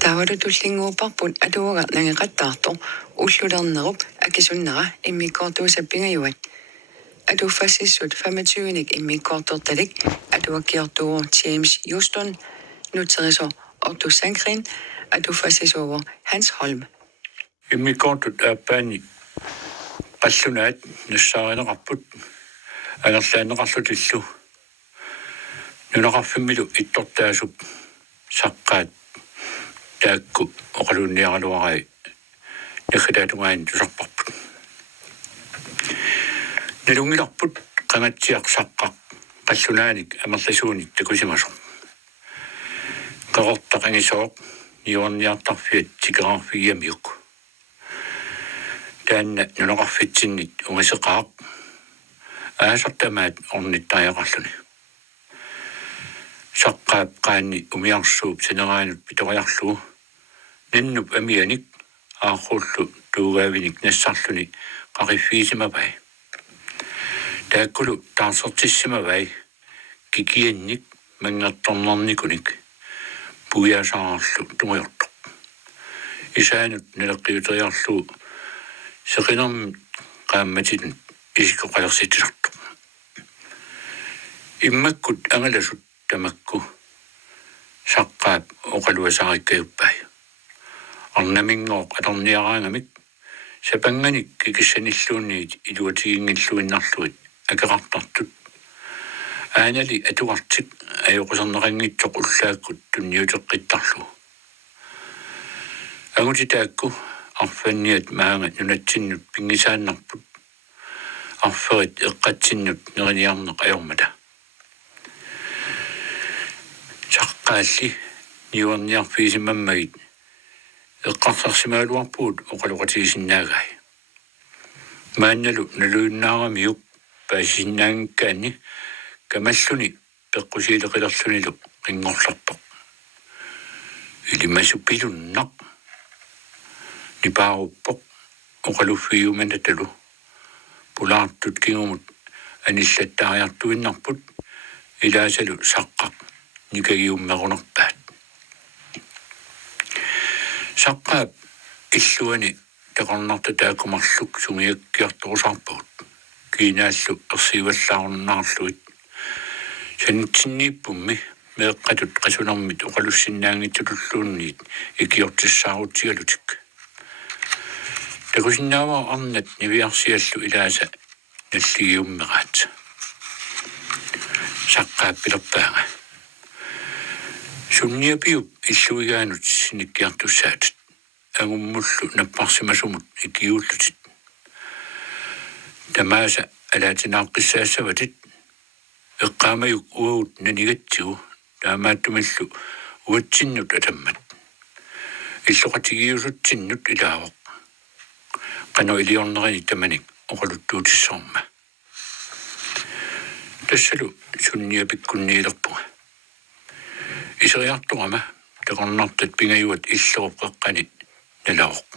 Tawalu tullinguuparput atuaga nangeqattaartor ullulernerup akisunnera immikkortuusappingayuat atuuffassissut 25nik immikkortortalik atuakkiortuur James Houston nuteriso Otto Sankrin atuuffassisuuver Hans Holm immikkortut aappaani qallunaat nussaarinaqarput angerlaaneqarlutillu nunaqarfimmilu ittortaasup saqqaat taakku oqalunniaraluarai nakhilaatugaani tusarparput nilungilarput qangatsiaqsaqqaq qallunaanik amerlasuunik takusimaso qaqortaqangisooq niorniartarfiat tikerarfiamiuk taanna nunaqarfitsinnit ungaseqaaq aasartamaat ornittaajaqarluni saqqaap qaanni umiarsuup saneraanut pitoriarluu nannup amianik aaqullu tuugaavinik nassarluni qarifiisimapai taakkulu taarsortissimavai kikiannik mangertornernikunik puyasaarlu tungortoq isaanut naleqqiuteriarluu seqinerm qaammatin isikoqalersitisartoq immakkut angalasut tamakku saqqaap oqaluasaarikkayuppai arnamingooq atorniaraangamik sapanganik kikissanilluunniit iluatigiнгиллуиннарлуит акеқартартут аанали атуартик аёқусернеқангитсоқ уллааккут тунниутеққиттарлу агутитаакку арфанниат маанга нунатсиннут пингисааннарпут арферит эққатсиннут нериниарнеқ аёрмата саққаалли ниуерниарфиисимаммагит эққарсарсимаалуарпуут оқалоқатигисиннаагай маанналу налуиннаарамиук паасиннаангкаани камаллуни пеққусиилеқилерлунилу қингорлартоқ илимасуппилуннақ нипааруппоқ оқалуффиуманаталу пулаартут кингумут аниллаттаариартуиннарпут илаасалу саққақ никагиуммерунерпаат саққаап иллуани тақорнарта таакумарлук сунгиаккиарторусарпагут кинааллу ерсиваллааруннаарлуит санитсиннииппумми меэққатут қасунармит оқалуссиннаангитсуллуунниит икиортиссаарутигалутик такусиннааваа арнат нивиарсиаллу илааса наллигиуммераат саққааппилерпаага сунниапиуп иллуигаанут синиккиартуссаатут агуммуллу наппарсимасумут икиууллутит тамааса алаатинааққиссаассаватит эққаамаюк уут нанигатсигу таамааттумиллу уатсиннут атаммат иллоқатигиусутсиннут илаавоқ қано илиорнерани таманик оқалуттуутиссорма тассалу сунниапиккунниилерпуга исериарторама тақорнартат пингаюат иллоқеққани налаоқ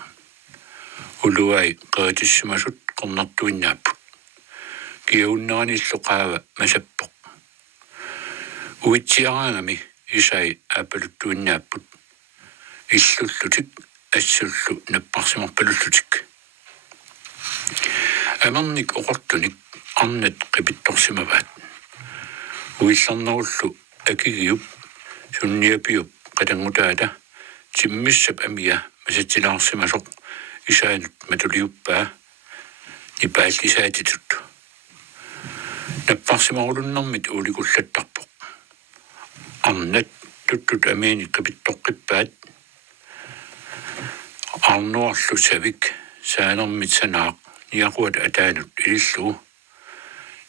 улуай қаатиссимасут қорнартуиннааппут киауннерани иллоқаава масаппоқ уитсиараангами исай аапалуттуиннааппут иллуллутик ассуллу наппарсимарпалуллутик амарник оқортуник арнат қипитторсимаваат уилларнеруллу акигиуп сунниапиуп qatangutaata timmissap amia masatsilаарsimasoq isaanut matulиуппаа ипааллисаатитут наппарсимарулуннэрмит ууликуллаттарпоq арнат туттут амиини qipittoqqippaat арнуарлу савик саанермит санаақ ниақуат атаанут илиллуу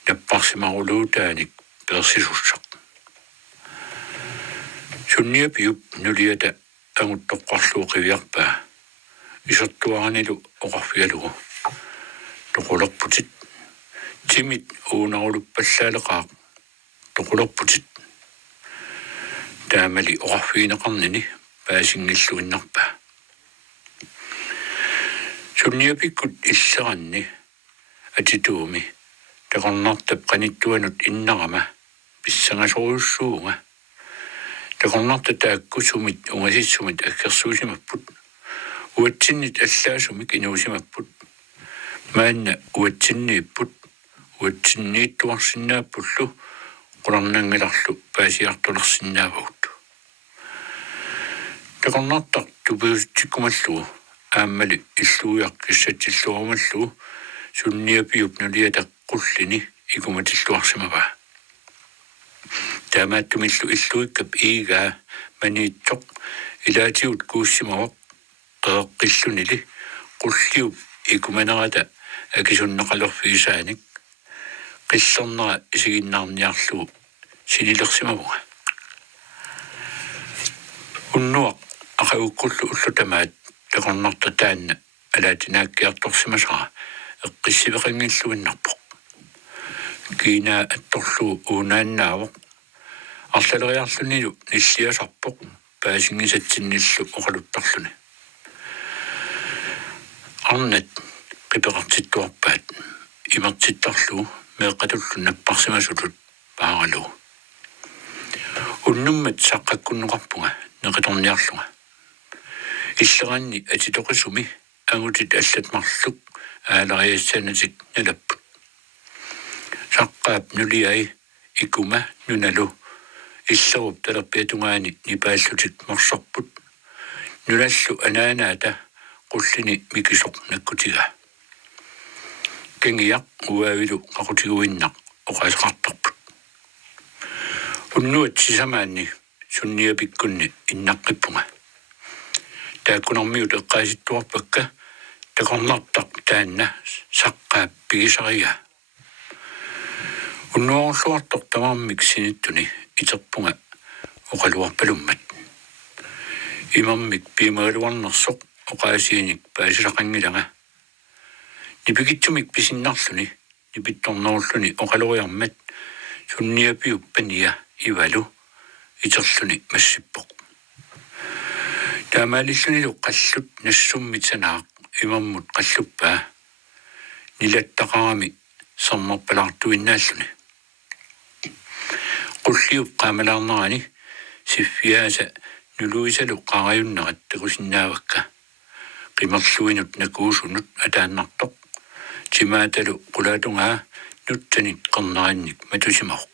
наппарсимарулуутааник персисуссақ сунниапиуп нулиата агуттоққарлуоқивиарпаа исертуаранилу оқарфигалугу тоқулерпутит тимит уунарулуппаллаалеқаақ тоқулерпутит таамали оқарфиинеқарнини паасингиллуиннарпаа сунниапиккут иссеранни атитууми тақорнартап қаниттуанут иннарама писсангасоруссуунга тақорнарта тааккусумит унгасиссумит аккерсуусимаппут уатсиннит аллаасумик инуусимаппут маанна уатсиннииппут уатсиннииттуарсинааппуллу qulарнангиларлу паасиартулерсинаавагут тақорнартар тупиусутиккумаллугу ааммали иллуиаққиссатиллуармаллугу сунниапиуп нулиатаққуллини икуматиллуарсимава таамааттумиллу иллуиккап иигаа маниитсоқ илаатиут кууссимавоқ qeeqqillunili qulliup ikumanarata akisunnaqalorfiisaanik qillernerا isiginnaarniarlugu sinilersimavuga unnuaq aqaukkullu ullutamaat taqornarta taanna alaatinaakkiartorsimasara eqqissiveqanngilluinnarpoq kiina attorlugu uunaannaavoq арлалериарлуниlu ниссиасарпоq паасингисатсинниллу оқалуттарлуни арнат қиперартиттуарпаат имертиттарлу меэққатуллу наппарсимасулут пааралу уннуммат саққаккуннеқарпунга неқиторниарлунга иллеранни атитоқисуми агутит аллатмарлук аалариассанатик налаппут саққаап нулиай икума нуналу иллеруп талерпиатунгаани нипааллутит марсарпут нулаллу анаанаата qullini mikisuq nakkutiga kengiaq uavilu qaqutiguinnaq oqaasaqartarput unnuat sisamaanni sunniapikkunni innaqqippunga taakkunarmiut eqqaasittuarpakka taqornartaq taanna saqqaap pigisariga unnuarluartoq tamarmik sinittuni iterpunga oqaluarpalummat imammik piimagaluarnersoq oqaasiinik paasiraqangilanga nipikitsumik pisinnarluni nipittorneruluni oqaloriarmat sunniapiuppania ivalu iterluni massippoq taamaalillunilu qallut nassummitanaaq imammut qalluppaa nilattaqarami sernerpalartuinnaalluni qulliup qaamalaarnerani siffiaasa nuluisalu qarajunnerat takusinnaavakka qimerluinut nakuusunut ataannartoq timaatalu qulaatungaa nuttanit qerneraannik matusimaruq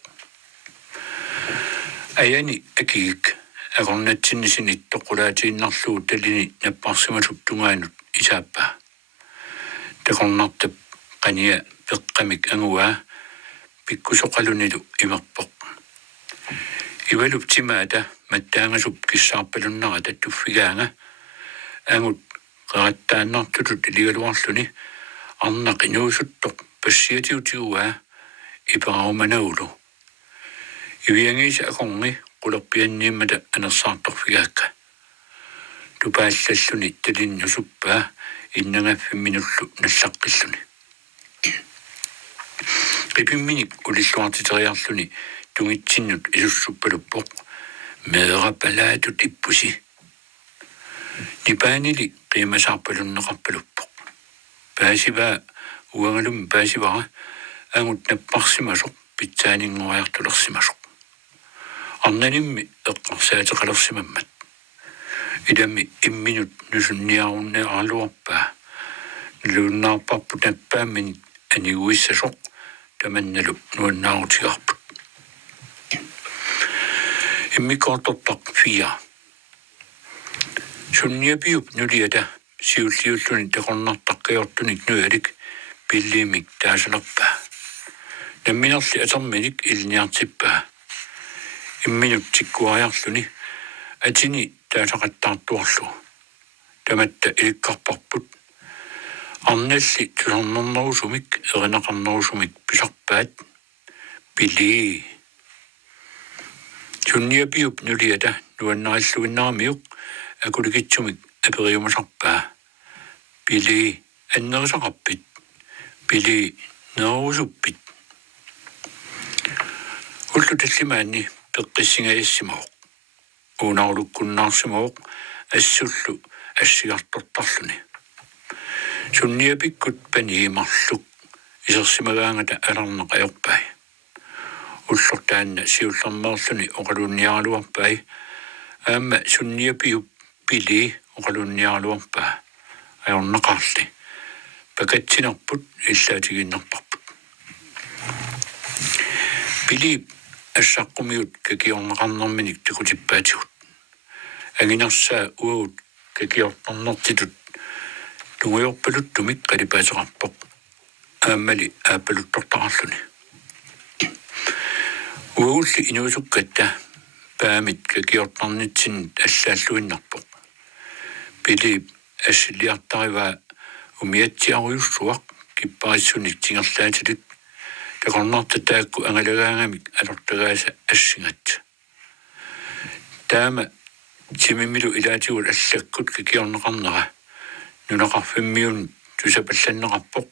ayani akigik agornatsinnisinit toqulaatiinnarlugu talini napparsimasut tungaanut isaappa taqornartap qania peqqamik anguaa pikkusoqalunilu imerpoq ivalup timaata mattaangasup kissaarpalunnerata tuffigaanga angut qarattaannartutut iligaluarluni arnaq inuusuttoq passiatiutiguaa iparaumanagulu iviangiisa aqorngi qulerpianniimmata anersaartorfigaakka tupaallalluni talinnusuppaa innangaffiminullu nallaqqilluni qipimminik ulilluartiteriarluni tungitsinnut isussuppalupoq meerapalaatut ippusi nipaanili qiimasaarpalunneqarpaluppoq paasiva uangalum paasivara angut napparsimasoq pitsaaninguajartulersimasoq arnanimmi eqqarsaateqalersimammat idammi imminut nusunniarunnearaluarpaa luunnaarparput nappaammin aniguissasoq tamannalu nuannaarutigarput immikortortaq 4 sunniapiup nuliata siulliulluni taqornartaqqayortunik nualik pilliimik taasalerpaa namminerli aterminik ilniartippaa imminut tikkuariarluni atini taasaqattaartuarlu tamatta ilikkarparput arnalli tusornernerusumik erinaqarnerusumik pisarpaat pili sunniapiup nuliata nuannaralluinnaarmiuq akulikitsumik aperiumasarpaa pili annerisaqarpit pili nerusuppit ullutallimaanni peqqissingaissimaoq uunarulukkunnaarsimaoq assullu assigartortarluni sunniapikkut paniimarluk isersimagaangata alarneqajorpai ullortaanna siullermerluni oqalunniaraluarpai sunniapiup pili uqalunnialuarpaa ajornaqarli pakatsinarput illaatiginnarparput pili ассаққумиут какиорнеқарнэрминик тикутиппаатигут агинерсаа уут какиорторнертитут тугуйорпалут тумик қалипаасеқарпоқ ааммали ааппалуттортақарлуни уулли инуусуккатта паамит какиорторнитсин аллааллуиннарпоқ пили ассилиартариваа умиатсиаруйуссуақ киппариссуник тингерлаатилут тақорнартатаакку ангалагаангамик алортагааса ассигат таама тимимилу илаатигут аллаккут кикиорнеқарнера нунақарфиммиун тусапалланнеқарпоқ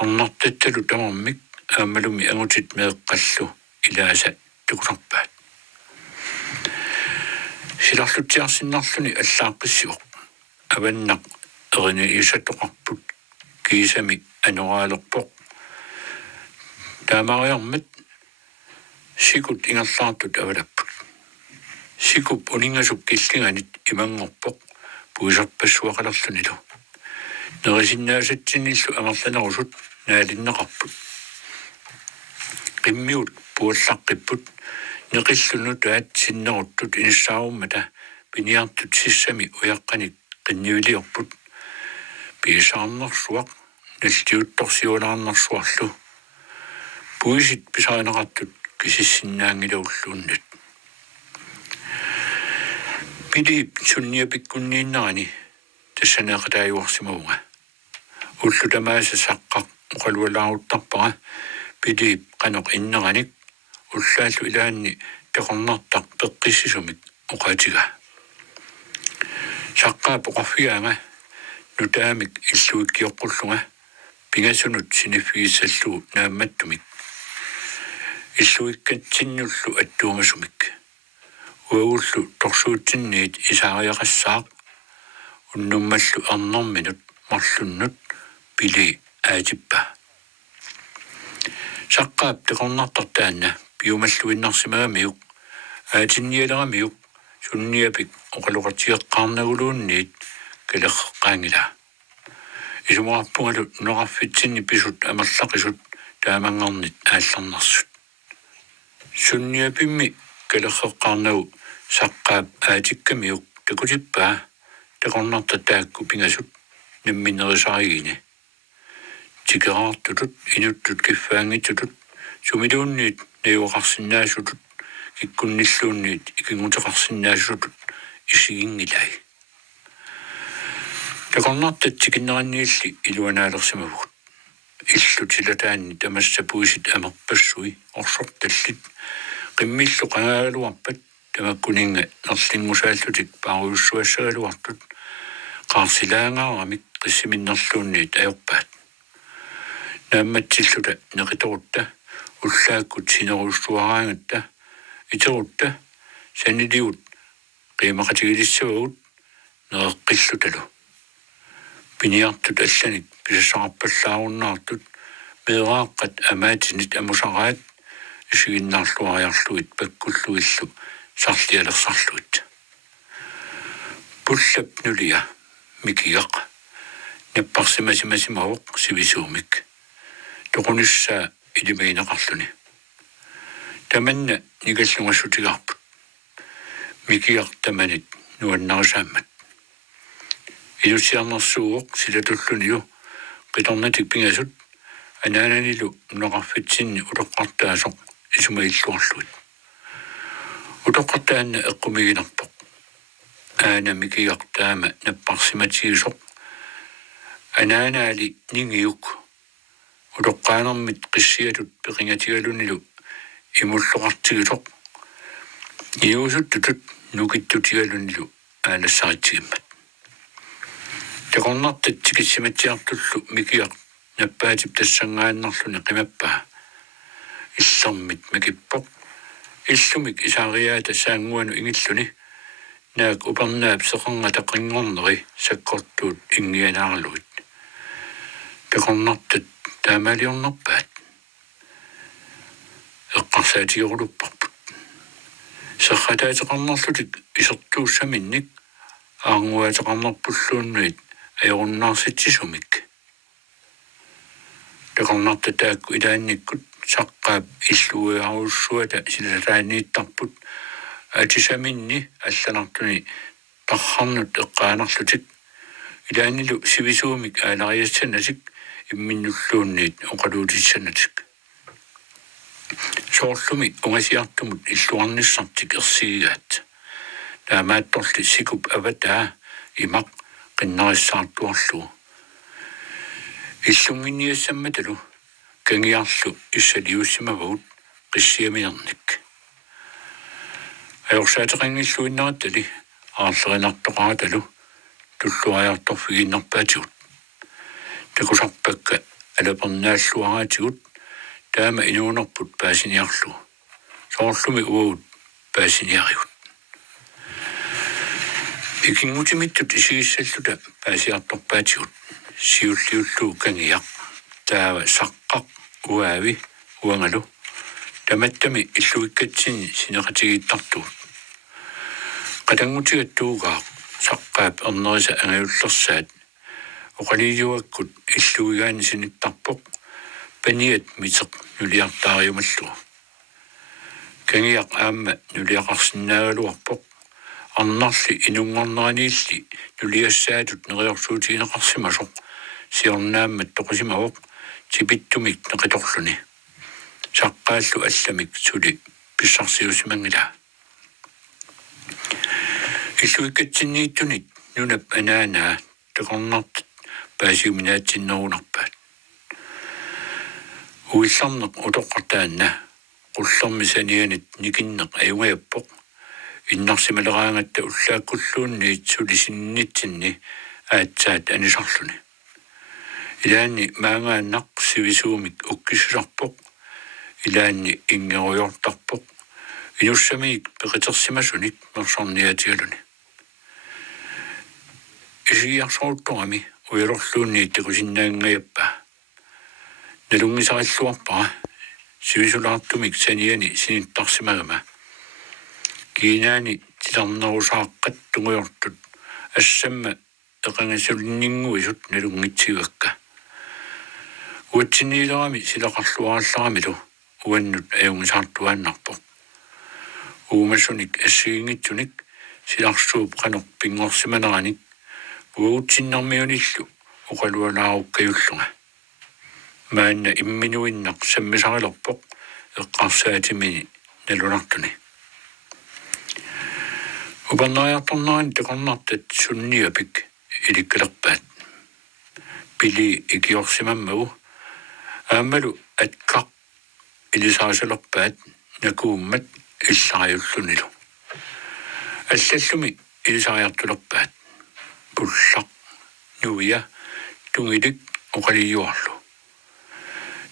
арнартатталу тамармик аамалуми ангутит меэққаллу илааса тукусарпаат силарлутсиарсиннарлуни аллааққиссиоқ аваннақ эрини исатоқарпут кисами анораалерпоқ таамариармат сикут ингерлаартут авалаппут сикуп унингасук киллинганит имангорпоқ пуисарпассуақалерлунилу нерисиннаасатсиниллу амерланерусут наалиннеқарпут qimmiut puullaqqipпут неқиллуну таат синнеруттут иниссааруммата пиниартут сиссами уяққаник qinniuliorput писаарнерсуақ наллиутторсиулаарнерсуарлу puisit pisaaneqartut kisissinnaangilaullууннат пили сунниапиккуннииннарани тассанеқатааюарсимауга уллутамааса саққақ уқалуалааруттарпара пили қаноқ иннераник уллааллу илаанни теқорнартақ пеққиссисумик оқаатига саққаа поқарфиаама нутаамик иллуиккиоққуллунга пингасунут синиффигиссаллугу наамматтумик иллуиккатсиннуллу аттуумасумик уагуллу торсуутсинниит исаариақассаақ уннуммаллу арнэрминут марлуннут пили аатиппа саққаап теқорнартартаанна пиумаллуиннарсимагамиук аатинниалерамиук сунниапик оқалоқатиеққарнагулуунниит калеққаангила исумаарпунгалу ноқарфитсинни писут амерлақисут таамангарнит аалларнарсут сунниапимми калеққарнагу саққаап аатиккамиук такутиппаа теқорнартатаакку пингасут намминерисаригини тикераартутут инуттут киффаангитсутут сумилуунниит неуақарсинаасутут киккунниллуунниит икингутеқарсинаасутут исигингилай теқорнартат тикиннеранниилли илуанаалерсимавгут иллутилатаанни тамассапуисит амерпассуи орсорталлит qimmiillu qangaaluarpat tamakkuninga nerlingmusaallutик paaruussuassagaluartut qaarsilaangaaramik qissiminnerluunniit ajorpaat naammatsilluta neqitorutta ullaakkut sinerussuaraangatta iterutta saniliut qiimaqatigilissavagut nereqqillutalu piniartut allanik pisasaqarpallaarunnaartut meeraaqqat amaatinit amusaraat исигиннаарлуариарлуит паккуллуиллу сарлиалерсарлуит пуллап нулия микиақ наппарсимасимасимавоқ сивисуумик тоқунissaa илимаинеқарлуни таманна никаллугассутигарпут микиақ таманит нуаннарисааммат илуссиарнерсууоқ силатуллуниу қиторнатик пингасут анаананилу ноқарфитсинни улоққартаасоқ исумаиллуарлуит утоққартаанна эққумигинерпоқ аана микиартаама наппарсиматигисоқ анаанаали нингиук утоққаанермит қиссиалут пеқингатигалунилу имуллоқартигисоқ иусуттутут нукиттутигалунилу аалассаритсигиммат теқорнартат тикиссиматсиартуллу микиақ наппаатип тассангааннарлуни қимаппаа иллэрмит макиппоқ иллумик исаариаата саангуану ингиллуни наак упернаап сеқарнга таққингорнери саккортуут ингианаарлуит теқорнартат таамаалиорнерпаат эққарсаатиорулуппарпут сахатаатеқарнарлутик исертууссаминник аангуатеқарнарпуллууннуит ajorunnarsitsisumik teqarnartataakku ilaannikkut saqqaap illuuiarussuata silalaaniittarput atisaminni алланартуни тархарнут эққаанарлутик илаанилу сивисуумик аалариассанасик имминнуллуунниит оқалуутиссанатик соорлуми унгасиартумут иллуарниссартик ерсигигаат таамаатторли сикуп аватаа имақ qinnarissaartuarlu иллунгинниассамматалу кангиарлу иссалиуссимавут qissiaminernik ajorsaataqangilluinnaratali aarlerinartoqaratalo tulluariartorfiginnarpaatigut takusarpakka alapernaаллуараатигут таама инуунерпут паасиниарлу соорлуми уут паасиниариут икингутимиттут исигиссаллута паасиарторпаатигут сиуллиуллуу кангиақ таава саққақ уаави уангалу таматтами иллуиккатсини синеқатигииттартуут qatangutigattuugaa saqqaap ernerisa angayullersaat oqaliijuakkut illuigaani sinittarpoq paniat miteq nuliartaariumallu kangiaq aamma nuliaqarsinnaaluarpoq арнарли инунгорнераниилли нулиассаатут нериорсуутигинеқарсимасоқ сиорнааммат тоқусимавоқ типиттумик неқиторлуни саққааллу алламик сули писсарсиусимангила иллуиккатсиннииттуник нунап анаанаа теқорнарт паасиуминаатсиннерунарпаат уилларнеқ утоққартаанна qullermi sanianit nikinneq ayungayappoq иннарсималераангатта уллааккуллуунни итсулисиннитсинни аатсаат анисарлуни илаанни маангааннақ сивисуумик уккиссусарпоқ илаанни ингеруйортарпоқ инуссамиик пеқитерсимасуник мерсорниатигалуни исигиарсоруттоқами уялорлуунни иттекусиннаангаяппа налунгисариллуарпара сивисулаартумик саниани синиттарсимагама kiinaani tilarnerusaaqat tunguyortut assamma eqangasullinninguisut nalungitsivakka uatsiniilerami silaqarluarallamilu uannut ajungisaartuaannarpoq uumasunik assiingitsunik silarsuup qaneq pingorsimaneranik uutsinnermiunillu uqalualaarukkayullunga maanna imminuinnaq sammisarilerpoq eqqarsaatimini nalunartuni Ubannaajattornaani teqornartat sunniapik ilikkalerpaat pili ikiorsimammagu aammalu atkaq ilisaasalerpaat nakuummat иллариуллуниlu аллаллуми илисариартулерпаат пуллақ нуия тунгилик оқалиюарлу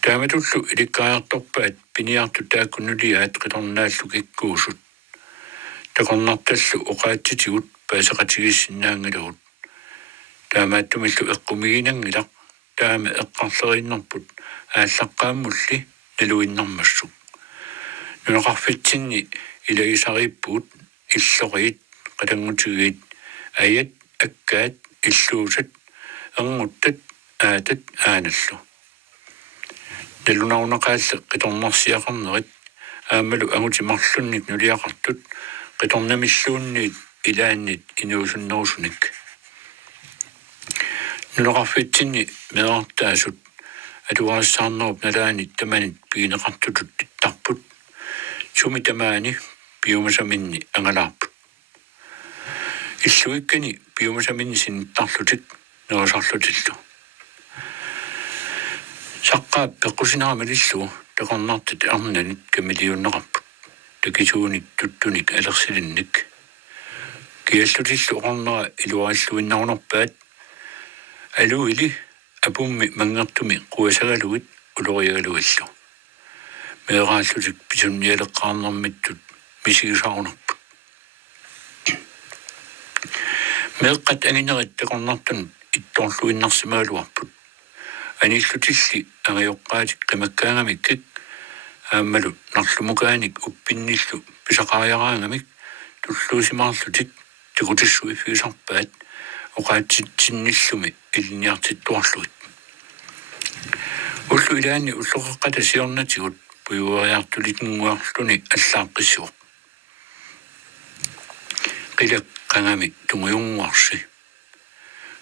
тааматуллу иликкариарторпаат пиниарту тааккуннулиаат қиторнааллу киккуусут teqornartallu uqaatsitiguut paasaqatigissinnaangalugut taamaattumillu eqqumiginangilaq taama eqqarleriinnerput ааllaqqaammulli naluinnarmassuk nuneqarfitsinni ilagisariippuut иллориит qalangutigiit ayat akkaat illuusat ernguttat aatat aanallu nalunarunaqaalleq qitornarsiaqarnerit aammalu angutimarlunnik nuliaqartut qitornamilluunniit ilaannit inuusunnerusunik nuneqarfitsinni meertaasut atuarassаарnerup nalaanit tamanit pigineqartutut tittarput sumi tamaani piumasaminni angalaarput illuikkani piumasaminni sinittarlutik nerisarlutillu saqqaap peqqusinaramilillu teqornartat arnanit kamiliunneqarput takisuunik tuttunik alersilinnik kiallutillu oqarnera iluarilluinnarunerpaat aluili apummi mangertumi quasagaluit uloriagaluillu meeraallutik pisunnialeqqaarnermittut misigisaarunerput meeqqat anginerit teqornartun ittorluinnarsimagaluarput anillutilli angajoqqaatik qimakkaangamikkik aammalu narlumukaanik uppinnillu писақааяраангамик туллуусимаарлутик тикутиссуи фиусарпаат оқаатситсинниллуми илниартиттуарлуит уллу илаани уллоқаққата сиорнатигут пуюариартулитингуарлуни аллааққиссуоқ қилақ қангами тунгуйунгуарси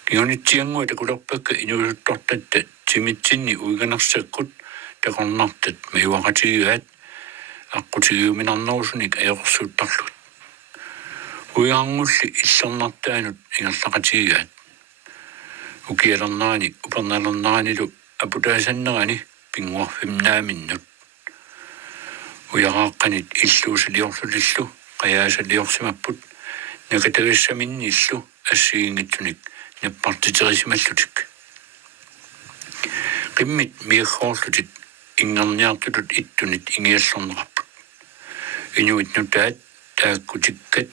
кионитсиангуа такулерпакка инуусуттортатта тимитсинни уиганерсаккут такорнартат миуақатигиаат аққутигиуминарнерусуник аёқорсууттарлут уиарнгулли иллернартаанут ингерлақатигиаат укиалернаани уперналернаанилу апутаасаннерани пингуарфимнааминнут уярааққанит иллуусалиорлулиллу қаяасалиорсимаппут накатагассаминниллу ассигингитсуник наппартитерисималлутик qimmit miaghoorlutit ingerniartulut ittunit ingiallornerarput inuit nutaat taakkutikkat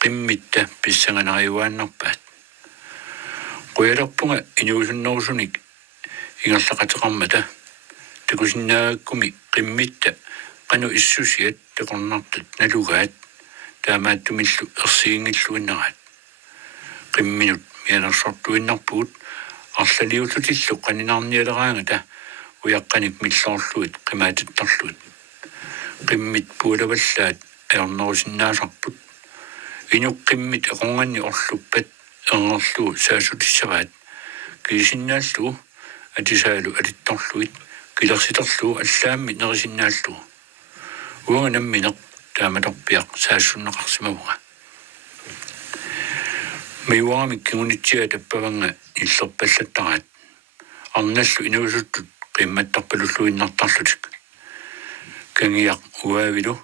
qimmitta pissanganariuaannarpaat quyalerpunga inuusunnerusunik ingerlaqateqarmata takusinnaagakkumi qimmitta qanu issusiat taqornartat nalugaat taamaattumillu ersiingilluinneraat qimminut mianersortuinnarpugut арлалиуллутиллу канинаарниалераангата уяққаник миллоорлуит қимаатиттарлуит қиммит пуулаваллаат аернерусиннаасарпут инуққиммит ақонганни орлуппат энгерлуу саасутиссараат кисиннааллу атисаалу алитторлуит килерситерлуу аллаамми нерисиннааллу уанганамминеқ тааматорпиақ саассуннеқарсимавга миуаами кигунитсиа таппаванга иллерпаллаттараат арналлу инуусуттут қимматтарпалуллуиннартарлутик кангиақ уаавилу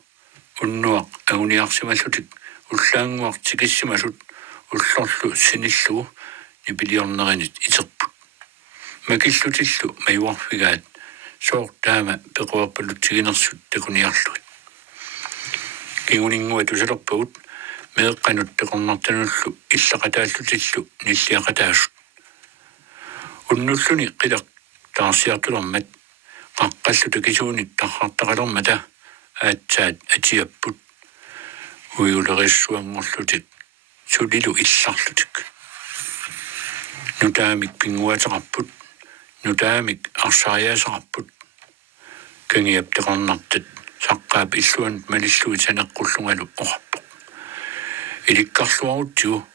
уннуақ агуниарсималлутик уллаангуар тикиссималут уллорлу синиллу нипилиорнеринит итерпут макиллутиллу маюарфигаат соор таама пеқуарпаллутсигинерсут такуниарлуит кигунингуа тусалерпагут меэққанут теқорнартануллу иллақатааллутиллу ниллиақатаасут уннуллуни қилақ таарсиартулермат қаққаллу такисууник тархартақалермата аатсаат атиаппут уиулериссуангорлутик сулилу илларлутик нутаамик пингуатеқарпут нутаамик арсариаасеқарпут кангиап теқорнартат саққаап иллуанут малиллуи санеққуллунгалу оқарпоқ иликкарлуарутсигу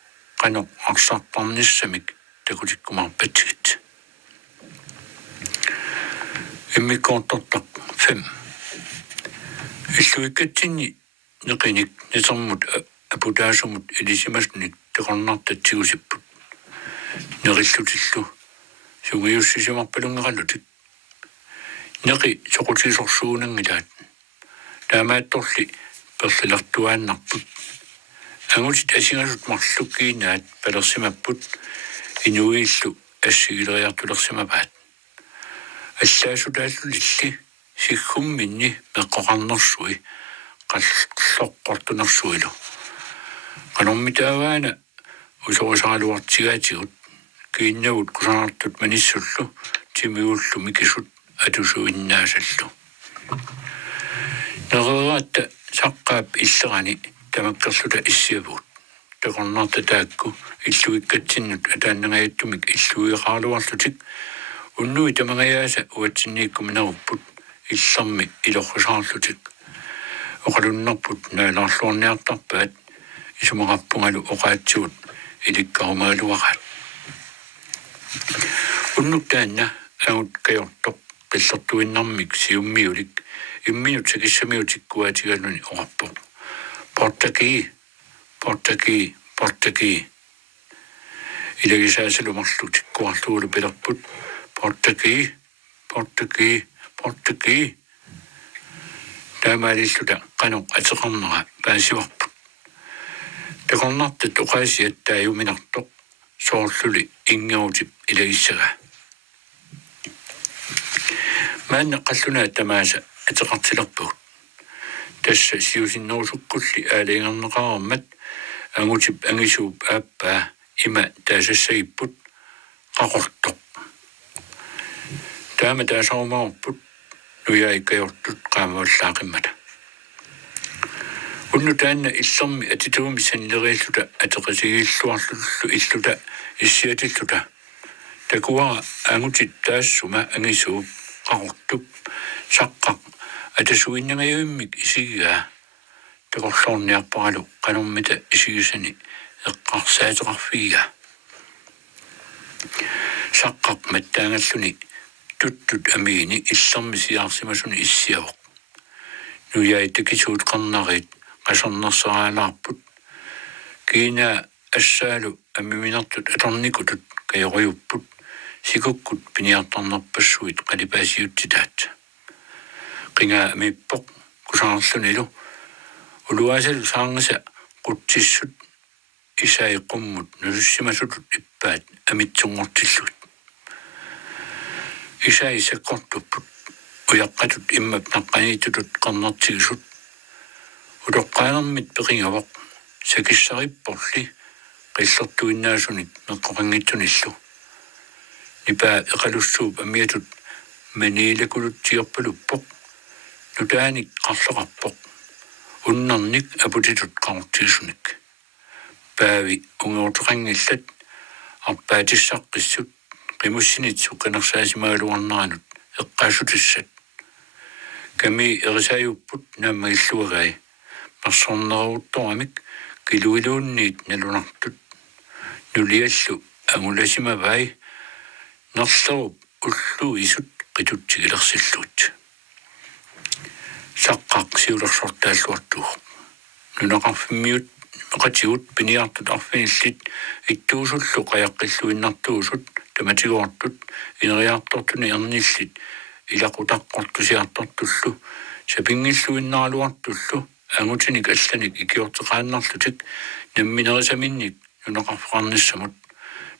қано арсартарниссамик такутиккумарпатсигит иммиккоортортақ 5 иллуиккатсинни неқиник нисермут апутаасумут илисимасник теқорнартатсигусиппут нериллутиллу сугиуссисимарпалунгераллутик неқи соқутисорсуунангилаат таамаатторли перлилартуааннарпут ангутит асингасут марлуккиинаат палерсимаппут инуииллу ассигилериартулерсимапаат аллаасутааллулилли сиггумминни меққоқарнерсуи қаллоққортунерсуилу канормитааваана усорисаралуартигаатигут кииннавут кусаартут маниссуллу тимиуллу микисут атусуиннаасаллу нерерата саққаап иллерани тамаккерлута иссиавут теқорнарта таакку иллуиккатсиннут атааннагаяттумик иллуиқаалуарлутик уннуи тамагаяаса уатсиннииккуминеруппут иллерми илоррисаарлутик оқалуннерпут наалаарлуарниартарпаат исумақарпунгалу оқаатсуут иликкарумаалуараат уннуктаанна агут кайортоқ пиллертуиннармик сиуммиулик имминут сакиссамиутиккуаатигалуни оқарпоқ портаки илагисаасалумарлутиккуарлуулу пилерпут портаки таамаалиллута каноқ атеқарнера паасиварпут теқорнартат оқаасиат тааюминартоқ соорлули ингерутип илагиссага маанна қаллунаа тамааса атеқартилерпагут тасса сиусиннерусуккулли аалингернеқармат ангутип ангисууп ааппаа има таасассагиппут қақортоқ таама таасарумаарпут нуяиккаёртут qaamavallaaqimмата Unnutaan illermi atituumi sanlerilluta ateqasigiilluarlullu illuta issiatilluta takuara angutit taassuma angisuup qartup saqqaq atasuinnangayuimmik isigaa takorlorniarparalu qanormita isigisani eqqarsaateqarfiiga saqqaq mattaangalluni tuttut amiini illermi siaarsimasuni issiavoq nuyaaitakisuut qarnarit qasarnersaalaarput kiina assaalu ammiminartut atornikutut kajoruyupput sikukkut piniartarnerpassuit qalipaasiuttitaat qingaa amippoq kusaarlunilu uluasalu saangasa qutsissut isaiqummut nusussimasutut ippaat amitsungortillut isai sakkortupput uyaqqatut immap naqqaniitutut qarnartigisut utoqqaanermit peqingavoq sakissaripporli qillertuinnaasunik meqqoqangitsunillu nipaa eqalussuup amiatut maniilakuluttiorpaluppoq nutaanik qarleqarpoq unnarnik aputitut qarortigisunik paavi ungeortoqangillat arpaatissaqqissut qimussinit suqqanersaasimaagaluarnaranut eqqaasutissat kami erisayupput naamagilluagai parsorneruttoramik kiluiluunniit nalunartut nuliallu angulassimavai nerlerup ullu isut qituttigilersillut saqqaq siulersortaalluartuuq nunaqarfimmiut qatigut piniartut arfinillit ittuusullu qayaqqilluinnartuusut tamatiguartut ineriaartortuni ernillit ilaqutaqqortusiartortullu sapingilluinnaaluartullu angutinik allanik ikiorteqaannarlutik namminerisaminik nunaqarfaqarnissamut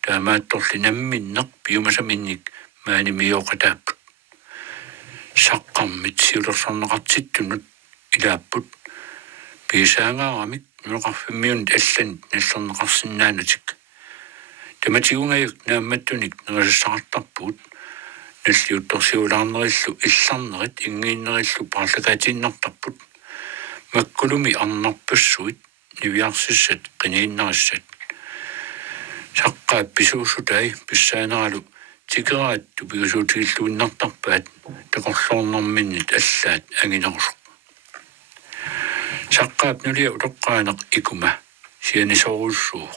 taamaattorli namminneq piumasaminnik maanimioqataaput saqqarmit siulersorneqartittunut ilaapput piisaangaaramik nunaqarfimmiunit allanit nallerneqarsinnaanutik tamatiguнгаяк наамматтуник нерисаартарпуут наллиутторсиулаарнериллу илларнерит ингииннериллу парлакаатииннартарпут маккулуми арнарпассуит нивиарсиссат qiniinнериссат саққаап писуусутай писсаанералу тикераатту пигусуутигиллуиннартарпаат такорлоорнэрминнит аллаат ангинерусоқ саққаап нулиа утоққаанеқ икума сианисоруссууқ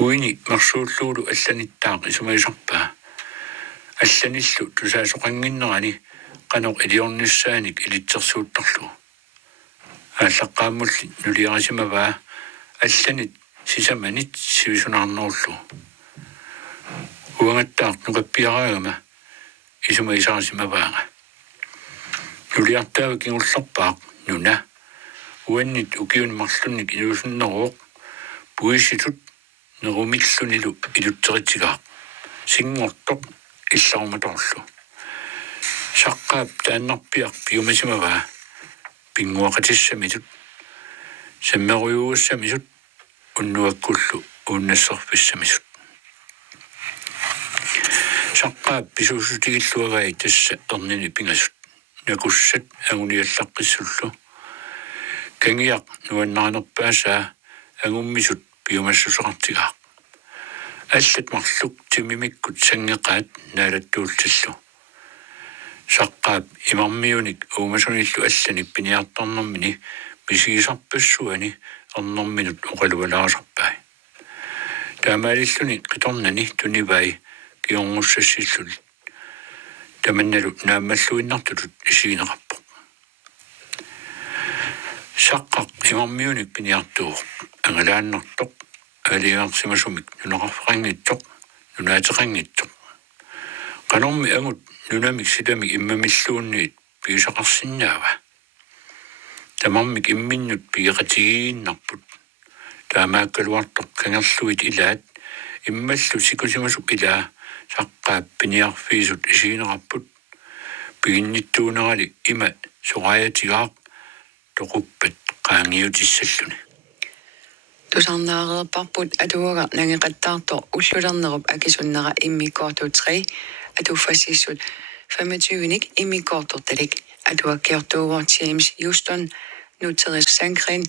уини марсууллуулу алланиттаақ исумаисарпаа алланиллу тусаасоқангиннерани qanoq илиорниссааник илитсерсуутторлу ааллаққааммулли нулиарисимаваа алланит сисаманит сивисунаарнеруллу уангаттаақ нуқаппиараагама исумаисаарисимаваага нулиартаава кингуллерпаақ нуна уаннит укиун марлунник илусуннеруоқ puisitut nerumillunilu ilutteritigaaq singortoq илларуmatorlu saqqaap taannarpiaq piumasimavaa pinguaqatissamitut sammeruyuussamisut unnuakkullu uunnassarfissamisut saqqaap pisuusutigilluagai tassa ernini pingasut nakussat anguniallaqqissullu kangiaq nuannaanerpaasaa angummisut piumassusoqartigaaq аллат марлук тимимиккут сангеқаат наалаттууллу саққаап имармиуник уумасуниллу алланик пиниартарнэрмини мисигисарпассуани эрнэрминут оқалуалаасарпаа таамаалиллуни қиторнани тунивай киорнуссассиллул таманналу нааммаллуиннартутут исигинеқарпо саққақ имармиуник пиниартууқ ангалааннартоқ алиаарсимасумик нунақарфақангитсоқ нунаатеқангитсоқ канорми агут нунамик силамик иммамиллуунниит пиисақарсиннаава тамармик имминнут пиеқатигииннарпут таамааккалуартоқ кангерлуит илаат иммаллу сикусимасук илаа саққаап пиниарфиисут исигинеқарпут пигинниттуунерали има соқаятигаақ тоқуппат qaangiutissalluni тусарнаареерпарпут атуага нагеқаттаарто уллулернеруп акисуннера иммиккоорту 3 атуффасиссут 25-ник иммиккоорторталик атуаккиортуугоор James Houston nu til Sandgren,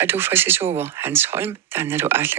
at du får over Hans Holm, der er du alle